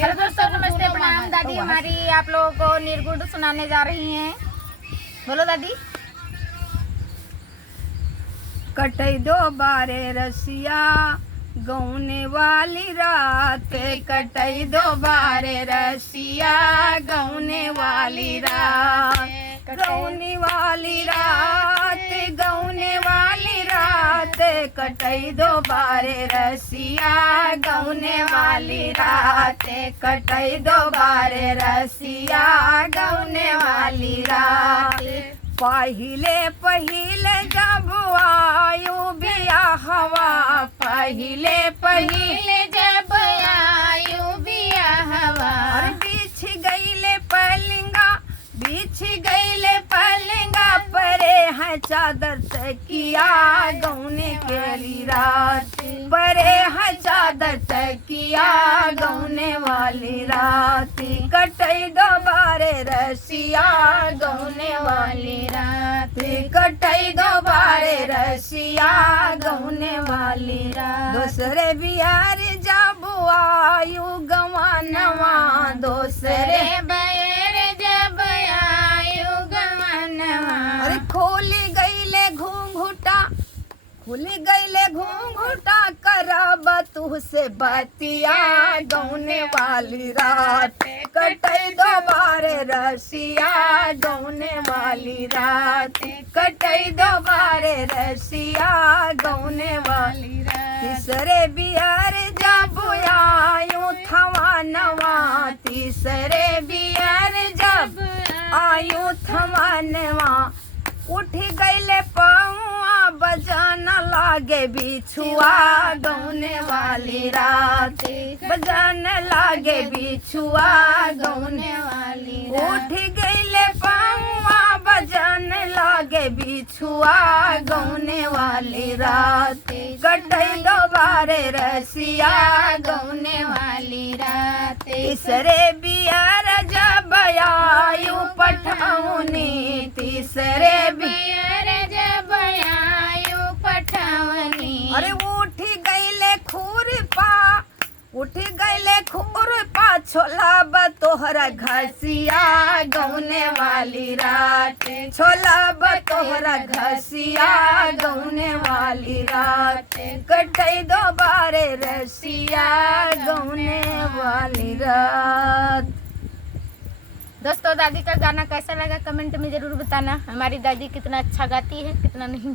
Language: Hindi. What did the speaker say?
हेलो दोस्तों, नमस्ते, प्रणाम। दादी हमारी आप लोगों को निर्गुण सुनाने जा रही हैं। बोलो दादी। कटई दो बारे रसिया गौने वाली रात, कटई दो बारे रसिया गौने वाली रात, गौने वाली रात, गौने वाली रात, कटई दो बारे रसिया गौने वाली रात, कटई दो बारे रसिया गौने वाली रात। पहिले पहिले जब आयु बियाहवा, पहिले पहिले जब आयु बियाहवा, बिछ गईले पलिंगा, बिछ गईले पलिंगा, परे है चादर तकिया गौने केली रात, परे है चादर तकिया गौने वाली रात, कटई दो बारे रसिया गौने वाली रात, कटई दो बारे रसिया गौने वाली रात। दूसरे बिहार जब आयु गवानवा, दूसरे बिहार जब आयु गवानवा, अरे खोली गईले घूंघूटा, खुली गईले घूंघूटा, करब तुहसे बतिया गौने वाली रात, कटई दो बारे रसिया गौने वाली रात, कटई दो बारे रसिया गौने वाली रात। तीसरे बिहार जब आयु थवानवा, तीसरे बिहार जब आयु थवानवा, उठ गईले पौआ बजान लागे बिछुआ गौने वाली रात, बजान लागे बिछुआ गौने वाली रात, उठ गईले पौआ बजान लागे बिछुआ गौने वाली रात, कटई दो बारे रसिया गौने वाली रात। तीसरे बिहार जब आयु पठौनी, तीसरे बिहार जब आयु पठौनी, अरे उठ गईले खुरपा, उठ गईले खुरपा, छोला बतोहरा घसिया गौने वाली रात, छोला बतोहरा घसिया गौने वाली रात, कटई दो बारे रसिया गौने वाली रात। दोस्तों, दादी का गाना कैसा लगा कमेंट में जरूर बताना। हमारी दादी कितना अच्छा गाती है, कितना नहीं।